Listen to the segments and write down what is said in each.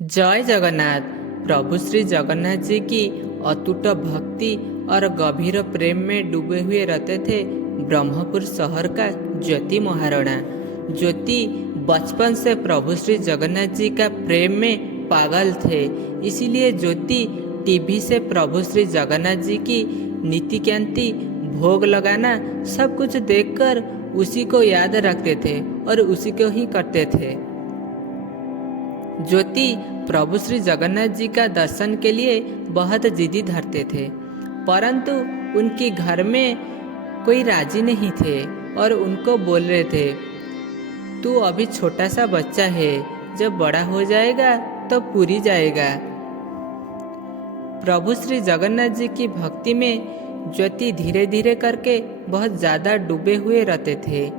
जय जगन्नाथ। प्रभु श्री जगन्नाथ जी की अटूट भक्ति और गंभीर प्रेम में डूबे हुए रहते थे ब्रह्मपुर शहर का ज्योति महाराणा। ज्योति बचपन से प्रभु श्री जगन्नाथ जी का प्रेम में पागल थे, इसीलिए ज्योति टीवी से प्रभु श्री जगन्नाथ जी की नीति कांति भोग लगाना सब कुछ देखकर उसी को याद रखते थे और उसी को ही करते थे। ज्योति प्रभु श्री जगन्नाथ जी का दर्शन के लिए बहुत जिद्दी धरते थे, परंतु उनके घर में कोई राजी नहीं थे और उनको बोल रहे थे, तू अभी छोटा सा बच्चा है, जब बड़ा हो जाएगा तो पूरी जाएगा। प्रभु श्री जगन्नाथ जी की भक्ति में ज्योति धीरे धीरे करके बहुत ज़्यादा डूबे हुए रहते थे,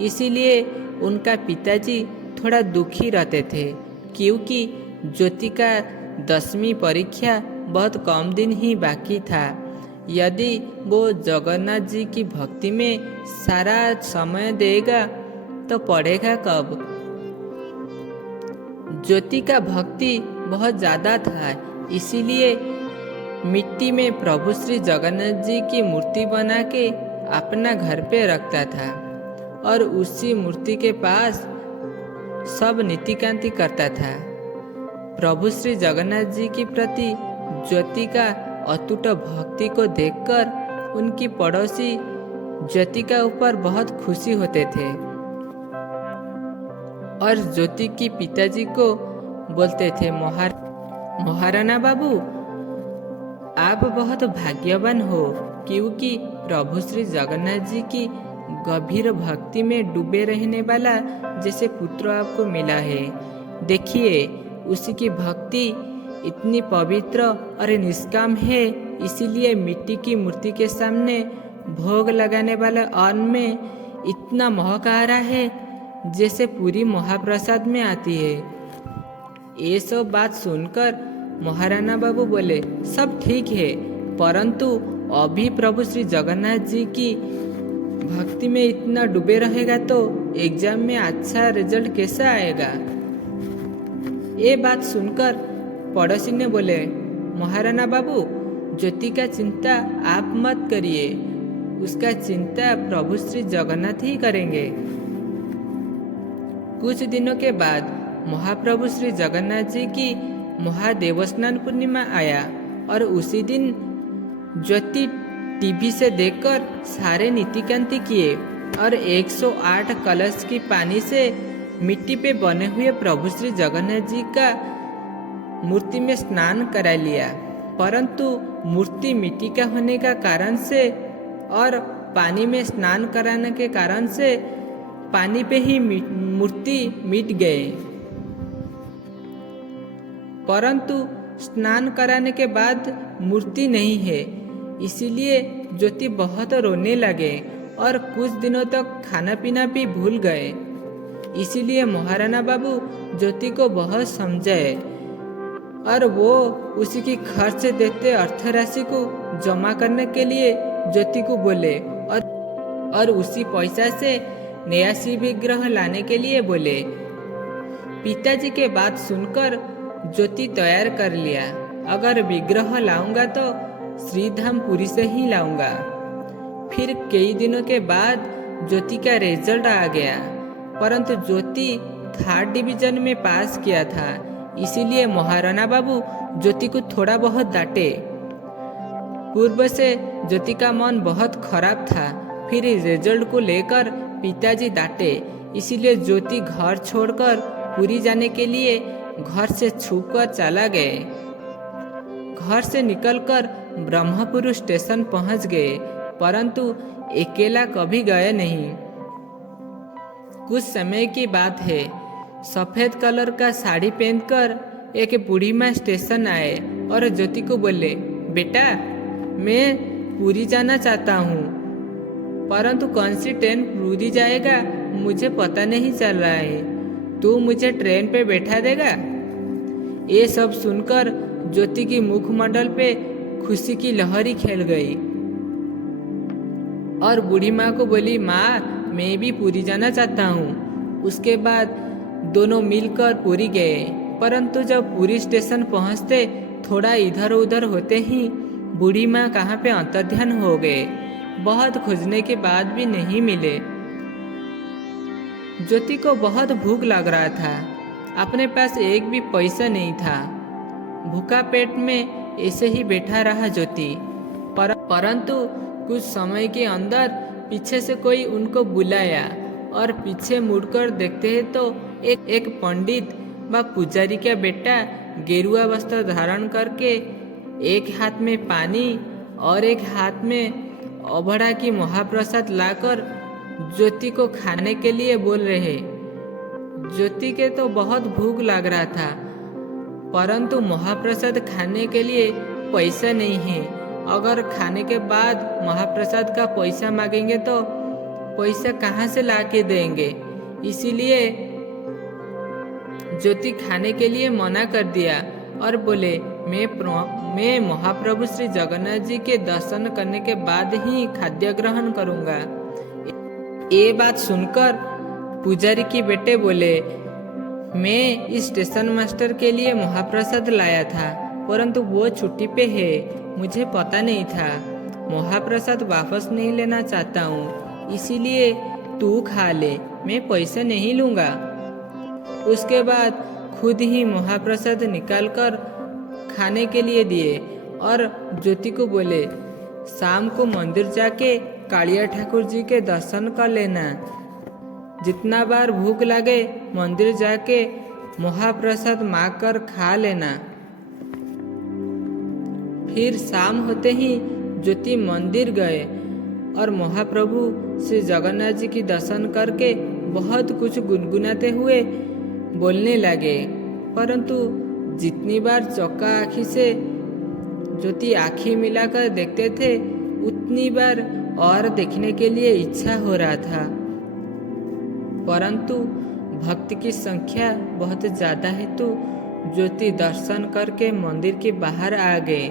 इसीलिए उनका पिताजी थोड़ा दुखी रहते थे, क्योंकि ज्योति का 10वीं परीक्षा बहुत कम दिन ही बाकी था। यदि वो जगन्नाथ जी की भक्ति में सारा समय देगा तो पढ़ेगा कब। ज्योति का भक्ति बहुत ज़्यादा था, इसीलिए मिट्टी में प्रभु श्री जगन्नाथ जी की मूर्ति बना के अपना घर पे रखता था और उसी मूर्ति के पास सब नीति कांति करता था। प्रभु श्री जगन्नाथ जी के प्रति ज्योति का अटूट भक्ति को देखकर उनकी पड़ोसी ज्योति का ऊपर बहुत खुशी होते थे और ज्योति के पिताजी को बोलते थे, महाराणा बाबू, आप बहुत भाग्यवान हो, क्योंकि प्रभु श्री जगन्नाथ जी की गंभीर भक्ति में डूबे रहने वाला जैसे पुत्र आपको मिला है। देखिए, उसी की भक्ति इतनी पवित्र और निष्काम है, इसीलिए मिट्टी की मूर्ति के सामने भोग लगाने वाले अन्न में इतना महक आ रहा है जैसे पूरी महाप्रसाद में आती है। ये सब बात सुनकर महाराणा बाबू बोले, सब ठीक है, परंतु अभी प्रभु श्री जगन्नाथ जी की भक्ति में इतना डूबे रहेगा तो एग्जाम में अच्छा रिजल्ट कैसे आएगा। ये बात सुनकर पड़ोसी ने बोले, महाराणा बाबू, ज्योति का चिंता आप मत करिए, उसका चिंता प्रभु श्री जगन्नाथ ही करेंगे। कुछ दिनों के बाद महाप्रभु श्री जगन्नाथ जी की महादेवस्नान पूर्णिमा आया और उसी दिन ज्योति टीवी से देखकर सारे नीति कांति किए और 108 कलश की पानी से मिट्टी पे बने हुए प्रभु श्री जगन्नाथ जी का मूर्ति में स्नान करा लिया, परंतु मूर्ति मिट्टी का होने का कारण से और पानी में स्नान कराने के कारण से पानी पे ही मूर्ति मिट गए, परंतु स्नान कराने के बाद मूर्ति नहीं है। इसीलिए ज्योति बहुत रोने लगे और कुछ दिनों तक खाना पीना भी भूल गए। इसीलिए महाराणा बाबू ज्योति को बहुत समझाए और वो उसी की खर्च देते अर्थ राशि को जमा करने के लिए ज्योति को बोले और उसी पैसा से नया शिव विग्रह लाने के लिए बोले। पिताजी के बात सुनकर ज्योति तैयार कर लिया, अगर विग्रह लाऊंगा तो श्रीधाम पुरी से ही लाऊंगा। फिर कई दिनों के बाद ज्योति का रिजल्ट आ गया, परंतु ज्योति 3rd डिवीजन में पास किया था, इसीलिए महाराणा बाबू ज्योति को थोड़ा बहुत डांटे। पूर्व से ज्योति का मन बहुत खराब था, फिर रिजल्ट को लेकर पिताजी डांटे, इसीलिए ज्योति घर छोड़कर पुरी जाने के लिए घर से छुपकर चला गए। घर से निकलकर ब्रह्मपुर स्टेशन पहुंच गए, परंतु अकेला कभी गए नहीं। कुछ समय की बात है, सफेद कलर का साड़ी पहनकर एक बूढ़ी माँ स्टेशन आए और ज्योति को बोले, बेटा, मैं पुरी जाना चाहता हूँ, परंतु कौन सी ट्रेन पुरी जाएगा मुझे पता नहीं चल रहा है, तू मुझे ट्रेन पे बैठा देगा। ये सब सुनकर ज्योति की मुखमंडल पे खुशी की लहरी खेल गई और बूढ़ी माँ को बोली, माँ, मैं भी पुरी जाना चाहता हूँ। उसके बाद दोनों मिलकर पुरी गए। परंतु जब पुरी स्टेशन पहुंचते थोड़ा इधर उधर होते ही बूढ़ी माँ कहाँ पे अंतर्ध्यान हो गए। बहुत खोजने के बाद भी नहीं मिले। ज्योति को बहुत भूख लग रहा था। अपने पास एक भी पैसा नहीं था। भूखा पेट में ऐसे ही बैठा रहा ज्योति। परंतु कुछ समय के अंदर पीछे से कोई उनको बुलाया और पीछे मुड़कर देखते हैं तो एक पंडित व पुजारी का बेटा गेरुआ वस्त्र धारण करके एक हाथ में पानी और एक हाथ में अभड़ा की महाप्रसाद लाकर ज्योति को खाने के लिए बोल रहे। ज्योति के तो बहुत भूख लग रहा था, परंतु महाप्रसाद खाने के लिए पैसा नहीं है। अगर खाने के बाद महाप्रसाद का पैसा मांगेंगे तो पैसा कहाँ से ला के देंगे। इसीलिए ज्योति खाने के लिए मना कर दिया और बोले मैं महाप्रभु श्री जगन्नाथ जी के दर्शन करने के बाद ही खाद्य ग्रहण करूंगा। ये बात सुनकर पुजारी के बेटे बोले, मैं इस स्टेशन मास्टर के लिए महाप्रसाद लाया था, परंतु वो छुट्टी पे है, मुझे पता नहीं था। महाप्रसाद वापस नहीं लेना चाहता हूँ, इसीलिए तू खा ले, मैं पैसे नहीं लूँगा। उसके बाद खुद ही महाप्रसाद निकालकर खाने के लिए दिए और ज्योति को बोले, शाम को मंदिर जाके कालिया ठाकुर जी के दर्शन कर लेना। जितना बार भूख लगे मंदिर जाके महाप्रसाद मांग कर खा लेना। फिर शाम होते ही ज्योति मंदिर गए और महाप्रभु श्री जगन्नाथ जी की दर्शन करके बहुत कुछ गुनगुनाते हुए बोलने लगे। परंतु जितनी बार चौका आँखी से ज्योति आँखें मिलाकर देखते थे उतनी बार और देखने के लिए इच्छा हो रहा था। परंतु भक्त की संख्या बहुत ज़्यादा है तो ज्योति दर्शन करके मंदिर के बाहर आ गए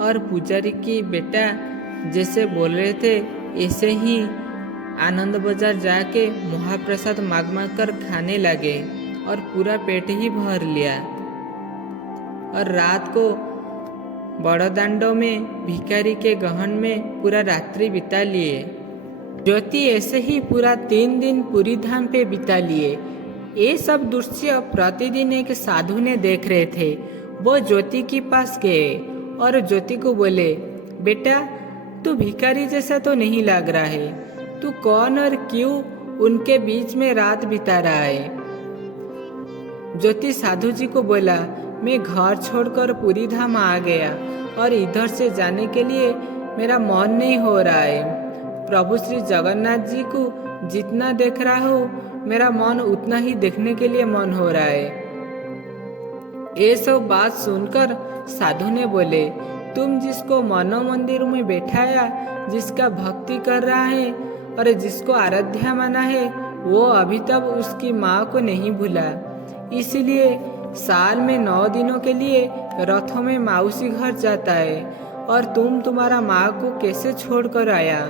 और पुजारी की बेटा जैसे बोल रहे थे ऐसे ही आनंद बाजार जाके महाप्रसाद मांग मांग कर खाने लगे और पूरा पेट ही भर लिया। और रात को बड़दांडों में भिखारी के गहन में पूरा रात्रि बिता लिए। ज्योति ऐसे ही पूरा 3 दिन पुरी धाम पे बिता लिए। ये सब दृश्य प्रतिदिन एक साधु ने देख रहे थे। वो ज्योति के पास गए और ज्योति को बोले, बेटा तू भिखारी जैसा तो नहीं लग रहा है, तू कौन और क्यों उनके बीच में रात बिता रहा है। ज्योति साधु जी को बोला, मैं घर छोड़कर पुरी धाम आ गया और इधर से जाने के लिए मेरा मन नहीं हो रहा है। प्रभु श्री जगन्नाथ जी को जितना देख रहा हूँ मेरा मन उतना ही देखने के लिए मन हो रहा है। ये सब बात सुनकर साधु ने बोले, तुम जिसको मनो मंदिर में बैठाया, जिसका भक्ति कर रहा है और जिसको आराध्या माना है, वो अभी तक उसकी माँ को नहीं भूला। इसलिए साल में 9 दिनों के लिए रथों में मौसी घर जाता है और तुम तुम्हारा माँ को कैसे छोड़कर आया।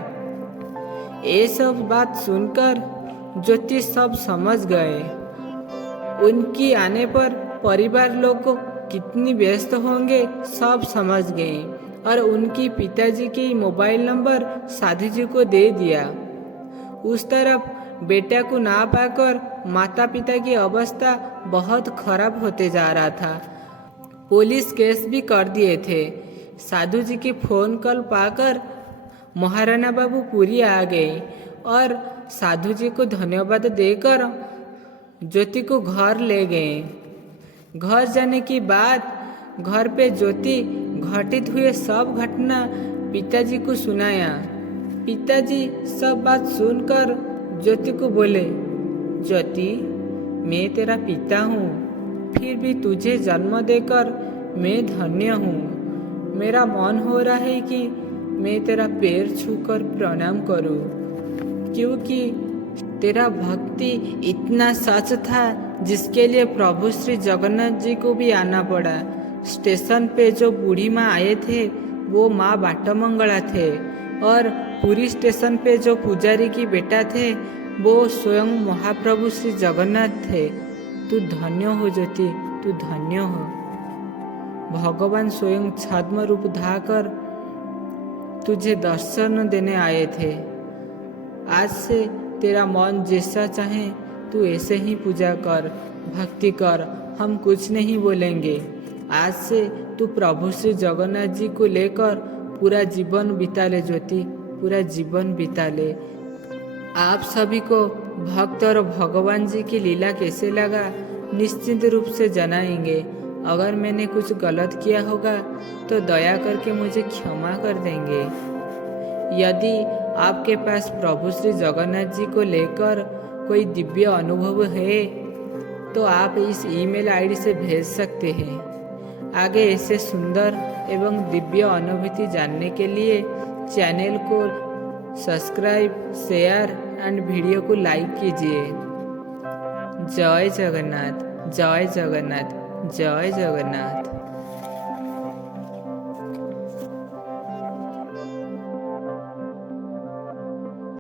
ये सब बात सुनकर ज्योति सब समझ गए। उनकी आने पर परिवार लोग को कितनी व्यस्त होंगे सब समझ गए और उनकी पिताजी की मोबाइल नंबर साधु जी को दे दिया। उस तरफ बेटा को ना पाकर माता पिता की अवस्था बहुत खराब होते जा रहा था। पुलिस केस भी कर दिए थे। साधु जी की फोन कॉल पाकर महाराणा बाबू पुरी आ गए और साधु जी को धन्यवाद देकर ज्योति को घर ले गए। घर जाने के बाद घर पे ज्योति घटित हुए सब घटना पिताजी को सुनाया। पिताजी सब बात सुनकर ज्योति को बोले, ज्योति मैं तेरा पिता हूँ, फिर भी तुझे जन्म देकर मैं धन्य हूँ। मेरा मन हो रहा है कि मैं तेरा पैर छूकर प्रणाम करूँ, क्योंकि तेरा भक्ति इतना सच था जिसके लिए प्रभु श्री जगन्नाथ जी को भी आना पड़ा। स्टेशन पे जो बूढ़ी माँ आए थे वो माँ बाटमंगला थे और पुरी स्टेशन पे जो पुजारी की बेटा थे वो स्वयं महाप्रभु श्री जगन्नाथ थे। तू धन्य हो ज्योति। तू धन्य हो। भगवान स्वयं छद्म रूप धाकर तुझे दर्शन देने आए थे। आज से तेरा मन जैसा चाहे तू ऐसे ही पूजा कर, भक्ति कर, हम कुछ नहीं बोलेंगे। आज से तू प्रभु श्री जगन्नाथ जी को लेकर पूरा जीवन बिता ले ज्योति, पूरा जीवन बिता ले। आप सभी को भक्त और भगवान जी की लीला कैसे लगा निश्चित रूप से जनाएंगे। अगर मैंने कुछ गलत किया होगा तो दया करके मुझे क्षमा कर देंगे। यदि आपके पास प्रभु श्री जगन्नाथ जी को लेकर कोई दिव्य अनुभव है तो आप इस ईमेल आईडी से भेज सकते हैं। आगे ऐसे सुंदर एवं दिव्य अनुभूति जानने के लिए चैनल को सब्सक्राइब, शेयर एंड वीडियो को लाइक कीजिए। जय जगन्नाथ, जय जगन्नाथ, जय जगन्नाथ।